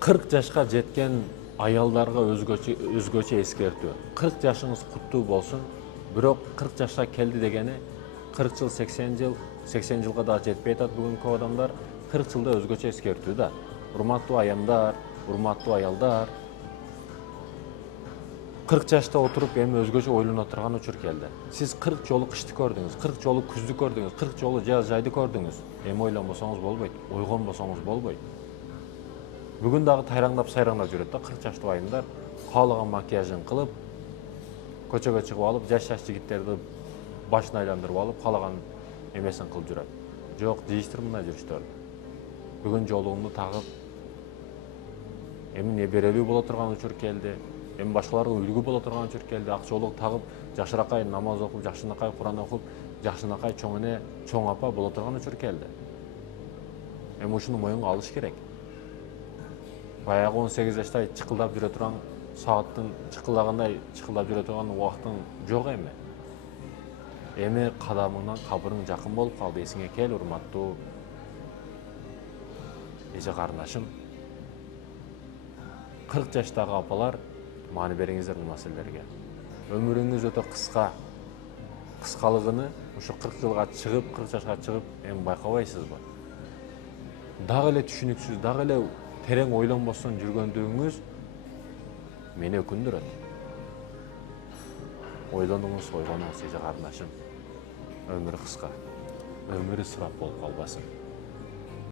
40 жашка жеткен аялдарга өзгөчө эскертүү. 40 жашыңыз куттуу болсун, бирок 40 жашка келди дегени 40 жыл, 80 жылга да жетпей атат бүгүнкү адамдар. 40 жылда өзгөчө эскертүү да. Урматтуу аяндар, урматтуу аялдар. 40 жашта отуруп эми өзгөчө ойлоно турган учур келди. Сиз 40 жолу кышты көрдүңүз, 40 жолу күздү көрдүңүз, 40 жолу жаз жайды көрдүңүз. Эми ойлонбосоңуз болбойт, ойгонбосоңуз болбойт. Бүгүн дагы тайраңдап сайраңдап жүрөт да 40 жаштуу айымдар, каалаган макияжын кылып, көчөгө чыгып алып, жаш жигиттерди башын айландырып алып, каалаган эмесин кылып жүрөт. Жок, жыйыштыр мындай жүрүштөр. Бүгүн жолуңду тагып, эми неберелүү боло турган учур келди. Эми башкаларга үлгү боло турган учур келди. Ак жоолук тагып, жакшыракай намаз окуп, жакшыракай Куран окуп, жакшыракай чоң эне, чоң апа боло турган учур келди. Эми ушуну моюнга алыш керек. Баягы 18 жаштай чыкылдап жүрө турган сааттын чыкылдагандай чыкылдап жүрө турган убактың жок эми. Эми кадамыңдан кабырың жакын болуп калды. Эсиңе кел, урматтуу эже карындашым. 40 жаштагы апалар, маани бериңиздер бул маселелерге. Өмүрүңүз өтө кыска. Кыскалыгыны ушу 40 жылга чыгып, 40 жашка чыгып, эми байкабайсызбы? Дагы эле түшүнүксүз, дагы эле терең ойлонбостон жүргөндүгүңүз мени өкүндүрөт. Ойлонуңуз, ойгонуңуз эже карындашым. Өмүр кыска. Өмүрү сурап болуп калбасын.